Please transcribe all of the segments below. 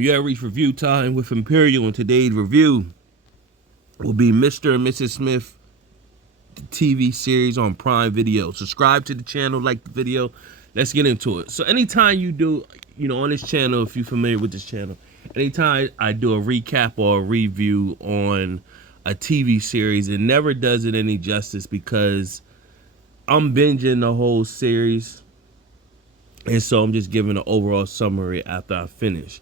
You have reached review time with Imperial, and today's review will be Mr. and Mrs. Smith, the TV series on Prime Video. Subscribe to the channel, like the video. Let's get into it. So anytime you do, on this channel, if you're familiar with this channel, anytime I do a recap or a review on a TV series, it never does it any justice because I'm binging the whole series. And so I'm just giving an overall summary after I finish.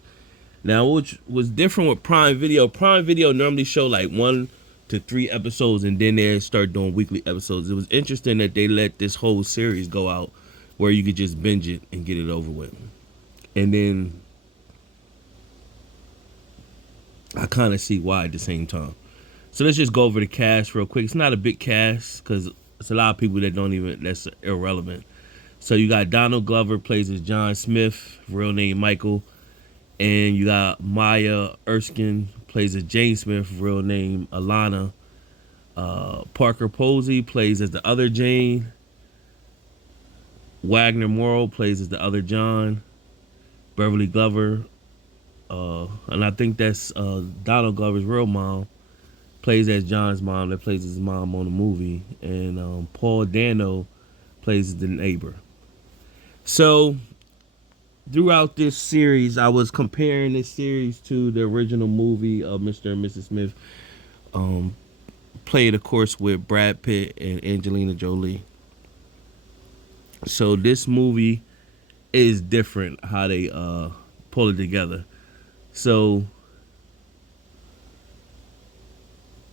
Now, which was different with Prime Video. Prime Video normally show like 1 to 3 episodes, and then they start doing weekly episodes. It was interesting that they let this whole series go out where you could just binge it and get it over with. And then I kind of see why at the same time. So let's just go over the cast real quick. It's not a big cast because it's a lot of people that that's irrelevant. So you got Donald Glover plays as John Smith, real name Michael. And you got Maya Erskine plays as Jane Smith, real name Alana. Parker Posey plays as the other Jane. Wagner Morrow plays as the other John. Beverly Glover, and I think that's Donald Glover's real mom, plays as John's mom that plays his mom on the movie. And Paul Dano plays as the neighbor. So throughout this series, I was comparing this series to the original movie of Mr. and Mrs. Smith, played, of course, with Brad Pitt and Angelina Jolie. So this movie is different how they pull it together. So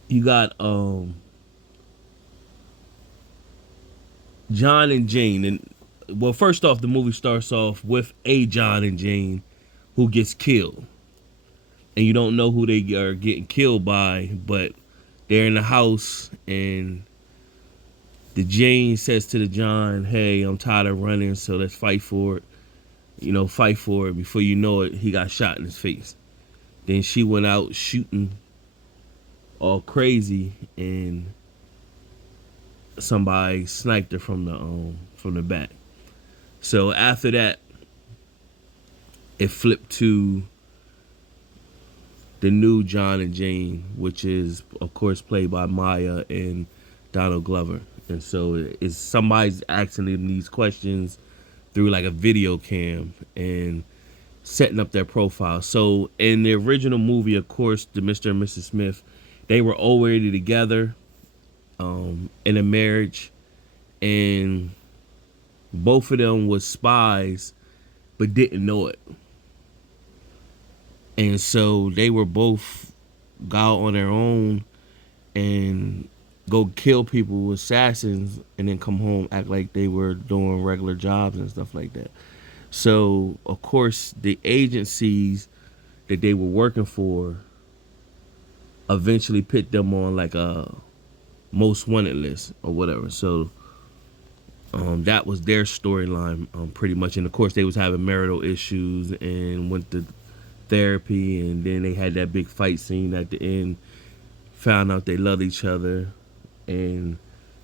you got John and Jane, and well, first off, the movie starts off with a John and Jane who gets killed. And you don't know who they are getting killed by, but they're in the house, and the Jane says to the John, hey, I'm tired of running, so let's fight for it. Fight for it. Before you know it, he got shot in his face. Then she went out shooting all crazy, and somebody sniped her from the back. So after that, it flipped to the new John and Jane, which is, of course, played by Maya and Donald Glover. And so it's somebody's asking them these questions through like a video cam and setting up their profile. So in the original movie, of course, the Mr. and Mrs. Smith, they were already together in a marriage, and both of them was spies, but didn't know it. And so they were both go out on their own and go kill people with assassins, and then come home, act like they were doing regular jobs and stuff like that. So, of course, the agencies that they were working for eventually put them on like a most wanted list or whatever. So that was their storyline pretty much. And of course, they was having marital issues and went to therapy, and then they had that big fight scene at the end, found out they loved each other, and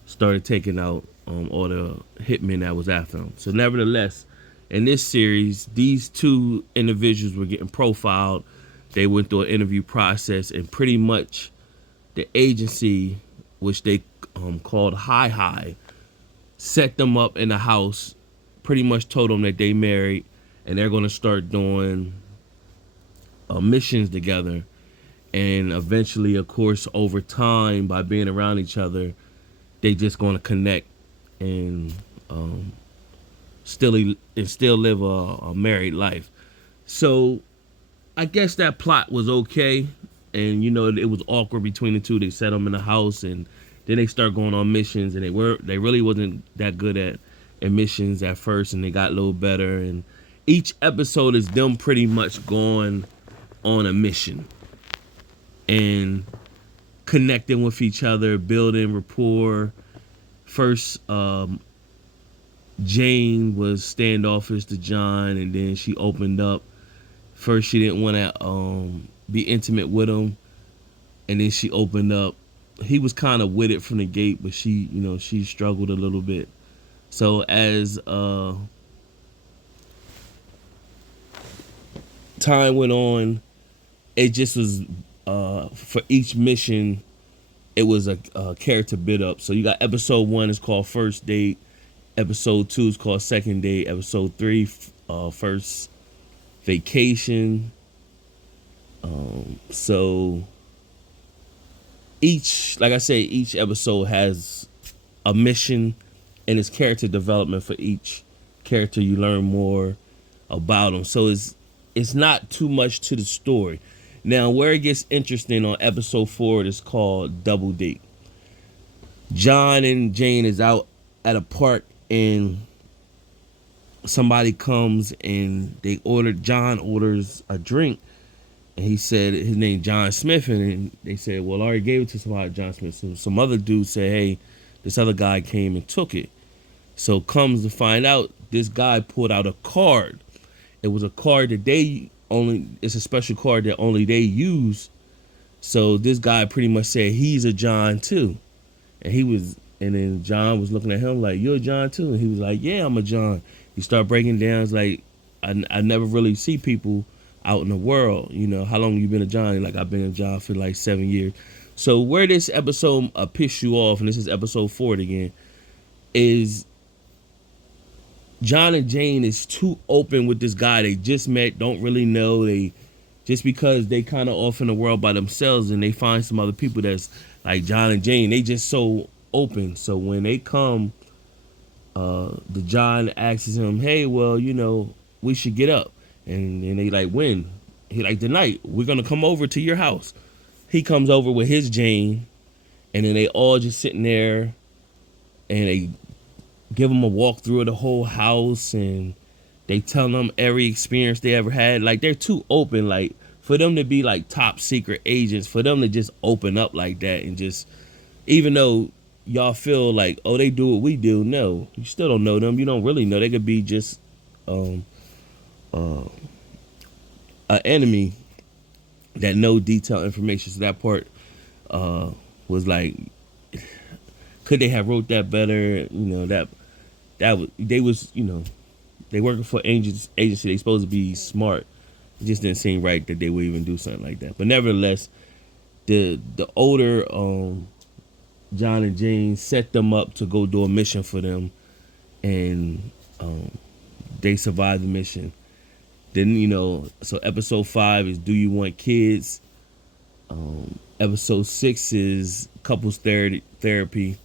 started taking out all the hitmen that was after them. So nevertheless, in this series, these two individuals were getting profiled. They went through an interview process, and pretty much the agency, which they called Hi, set them up in a house, pretty much told them that they married and they're going to start doing missions together. And eventually, of course, over time, by being around each other, they just going to connect and still live a married life. So I guess that plot was okay. And, it was awkward between the two. They set them in a house, and then they start going on missions, and they really wasn't that good at missions at first, and they got a little better. And each episode is them pretty much going on a mission and connecting with each other, building rapport. First, Jane was standoffish to John, and then she opened up. First, she didn't want to be intimate with him, and then she opened up. He was kind of with it from the gate, but she struggled a little bit. So as time went on, it just was for each mission, it was a character bit up. So you got episode 1 is called First Date, episode 2 is called Second Date, episode 3 First Vacation. So each, like I say, each episode has a mission and it's character development for each character. You learn more about them, so it's not too much to the story. Now, where it gets interesting on episode 4 is called Double Date. John and Jane is out at a park and somebody comes and John orders a drink, and he said his name John Smith, and they said, well, I already gave it to somebody, John Smith. So some other dude said, hey, this other guy came and took it. So comes to find out, this guy pulled out a card. It was a card that it's a special card that only they use. So this guy pretty much said he's a John too. And then John was looking at him like, you're a John too? And he was like, yeah, I'm a John. He started breaking down. It's like, I never really see people out in the world. You know, how long you been a John? Like, I've been a John for like 7 years. So where this episode piss you off, and this is episode 4 again, is John and Jane is too open with this guy they just met, don't really know. They just because they kind of off in the world by themselves, and they find some other people that's like John and Jane, they just so open. So when they come, the John asks him, hey, well, you know, we should get up. And they like, when? He like, tonight, we're going to come over to your house. He comes over with his Jane, and then they all just sitting there, and they give him a walkthrough of the whole house, and they tell them every experience they ever had. Like, they're too open. Like, for them to be like top secret agents, for them to just open up like that, and just, even though y'all feel like, oh, they do what we do, no, you still don't know them. You don't really know. They could be just an enemy that know detailed information. So that part was like, could they have wrote that better? You know, they was, you know, they working for agency. They supposed to be smart. It just didn't seem right that they would even do something like that. But nevertheless, the older John and Jane set them up to go do a mission for them, and they survived the mission. Then, you know, so episode 5 is Do You Want Kids? Episode 6 is couples therapy.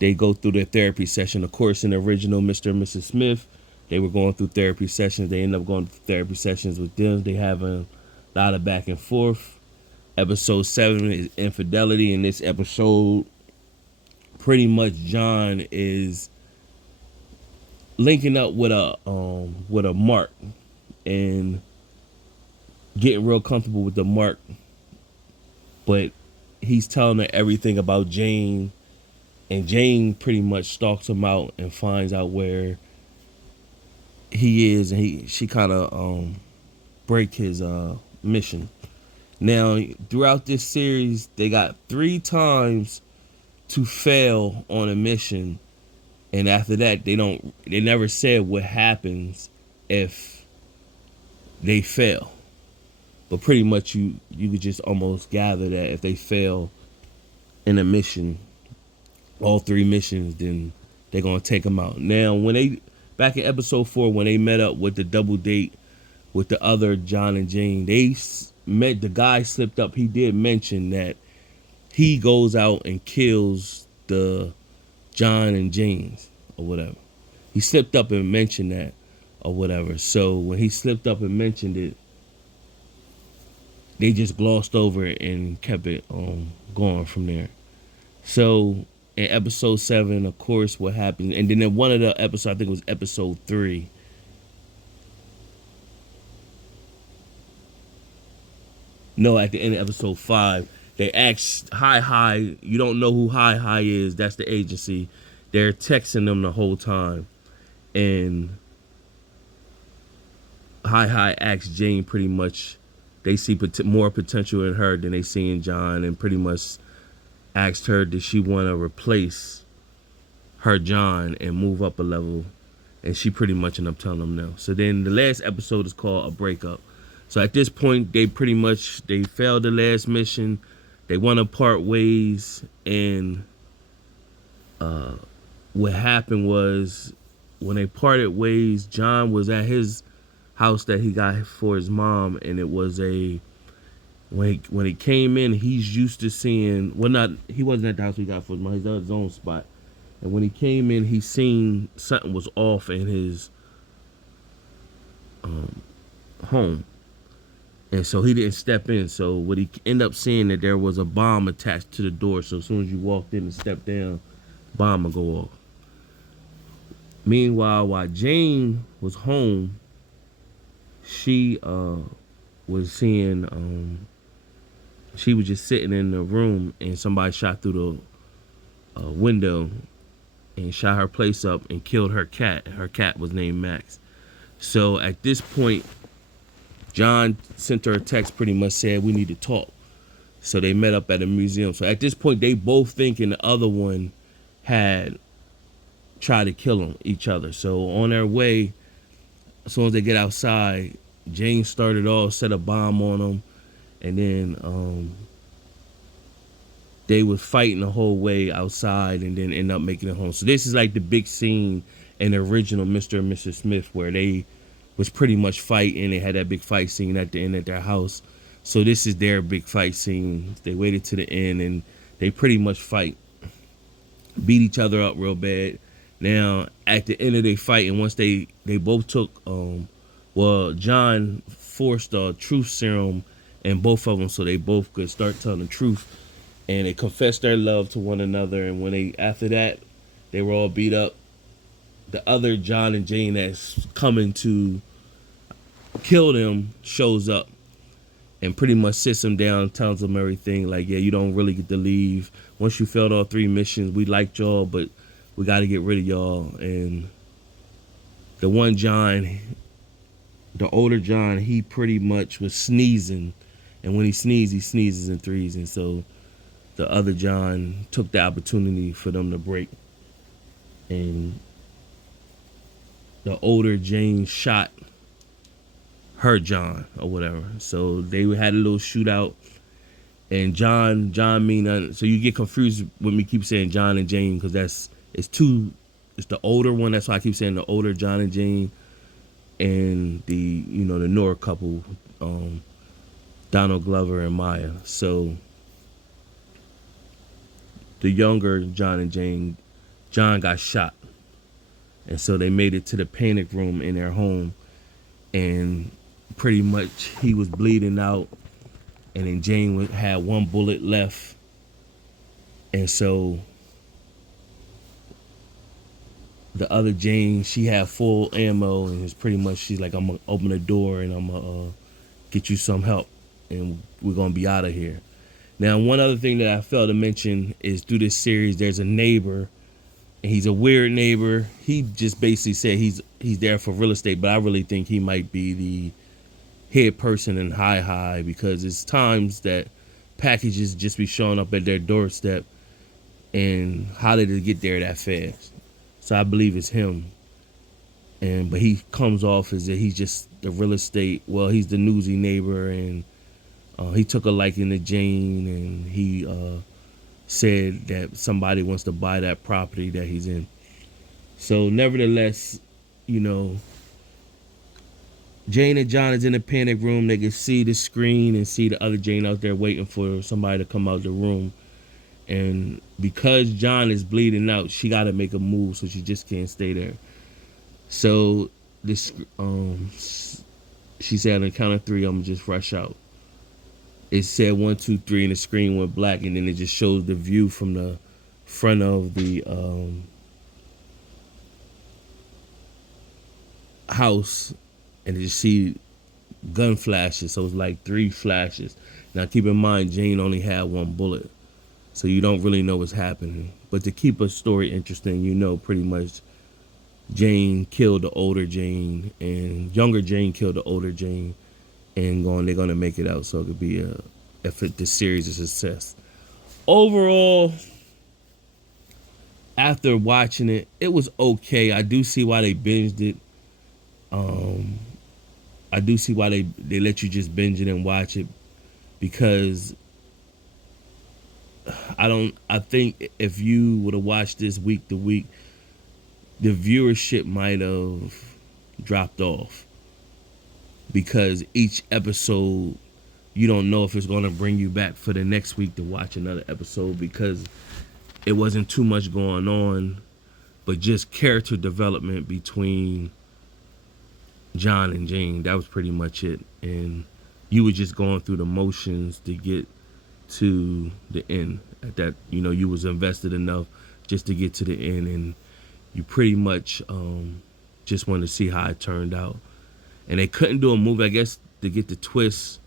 They go through their therapy session. Of course, in the original Mr. and Mrs. Smith, they were going through therapy sessions. They end up going through therapy sessions with them. They have a lot of back and forth. Episode 7 is infidelity. In this episode, pretty much John is linking up with a Mark and getting real comfortable with the Mark, but he's telling her everything about Jane, and Jane pretty much stalks him out and finds out where he is, and she kind of break his mission. Now, throughout this series, they got 3 times to fail on a mission, and after that, they never said what happens if they fail. But pretty much you could just almost gather that if they fail in a mission, all 3 missions, then they're gonna take them out. Now, when they back in episode 4, when they met up with the double date with the other John and Jane, they met, the guy slipped up. He did mention that he goes out and kills the John and Janes or whatever. He slipped up and mentioned that or whatever. So when he slipped up and mentioned it, they just glossed over it and kept it going from there. So in episode 7, of course, what happened, and then in one of the episodes, I think it was episode 3. No, at the end of episode 5, they asked Hi, you don't know who Hi is, that's the agency. They're texting them the whole time. And Hi asked Jane pretty much, they see more potential in her than they see in John, and pretty much asked her, did she want to replace her John and move up a level? And she pretty much ended up telling them no. So then the last episode is called A Breakup. So at this point, they failed the last mission. They want to part ways, and what happened was when they parted ways, John was at his house that he got for his mom, and it was a when he came in, he's used to seeing well, not he wasn't at the house he got for his mom. He's at his own spot, and when he came in, he seen something was off in his home. And so he didn't step in. So what he ended up seeing that there was a bomb attached to the door. So as soon as you walked in and stepped down, bomb would go off. Meanwhile, while Jane was home, she was seeing she was just sitting in the room and somebody shot through the window and shot her place up and killed her cat. Her cat was named Max. So at this point, John sent her a text pretty much said we need to talk. So they met up at a museum. So at this point, they both thinking the other one had tried to kill them, each other. So on their way, as soon as they get outside, Jane started off, set a bomb on them, and then they was fighting the whole way outside and then end up making it home. So this is like the big scene in the original Mr. and Mrs. Smith where they was pretty much fighting. They had that big fight scene at the end at their house. So this is their big fight scene. They waited to the end and they pretty much fight, beat each other up real bad. Now at the end of their fight, and once they both took John forced a truth serum in both of them so they both could start telling the truth, and they confessed their love to one another. And when they after that they were all beat up, the other John and Jane that's coming to kill them shows up and pretty much sits them down, tells them everything like, yeah, you don't really get to leave. Once you failed all 3 missions, we liked y'all, but we got to get rid of y'all. And the one John, the older John, he pretty much was sneezing, and when he sneezes in threes. And so the other John took the opportunity for them to break, and the older Jane shot her John or whatever. So they had a little shootout, and John mean so you get confused with me keep saying John and Jane because it's the older one. That's why I keep saying the older John and Jane, and the the newer couple, Donald Glover and Maya. So the younger John and Jane, John got shot, and so they made it to the panic room in their home, and pretty much he was bleeding out, and then Jane had 1 bullet left, and so the other Jane, she had full ammo, and it's pretty much she's like, I'm gonna open the door and I'm gonna get you some help, and we're gonna be out of here. Now, one other thing that I failed to mention is through this series, there's a neighbor, and he's a weird neighbor. He just basically said he's there for real estate, but I really think he might be the head person in High because it's times that packages just be showing up at their doorstep, and how did it get there that fast? So I believe it's him. But he comes off as that he's just the real estate. Well, he's the newsy neighbor, and he took a liking to Jane, and he said that somebody wants to buy that property that he's in. So nevertheless, Jane and John is in the panic room. They can see the screen and see the other Jane out there waiting for somebody to come out the room. And because John is bleeding out, she got to make a move, so she just can't stay there. So this, she said, on the count of 3, I'm gonna just rush out. It said 1, 2, 3, and the screen went black, and then it just shows the view from the front of the house, and you see gun flashes. So it's like 3 flashes. Now keep in mind, Jane only had 1 bullet, so you don't really know what's happening. But to keep a story interesting, pretty much Jane killed the older Jane, and younger Jane killed the older Jane, and they're gonna make it out. So it could be if this series is a success. Overall, after watching it, it was okay. I do see why they binged it. I do see why they let you just binge it and watch it, because I think if you would have watched this week to week, the viewership might have dropped off, because each episode you don't know if it's going to bring you back for the next week to watch another episode, because it wasn't too much going on, but just character development between John and Jane. That was pretty much it. And you were just going through the motions to get to the end. At that, you was invested enough just to get to the end, and you pretty much just wanted to see how it turned out. And they couldn't do a movie, I guess, to get the twist.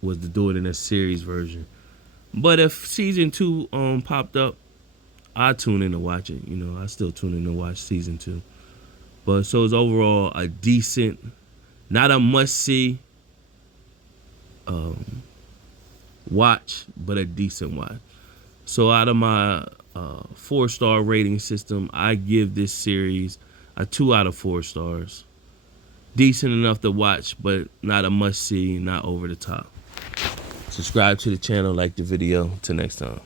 Was to do it in a series version. But if season 2 popped up, I tune in to watch it. I still tune in to watch season 2. But so it's overall a decent, not a must see watch, but a decent watch. So out of my 4-star rating system, I give this series a 2 out of 4 stars. Decent enough to watch, but not a must see, not over the top. Subscribe to the channel, like the video. Till next time.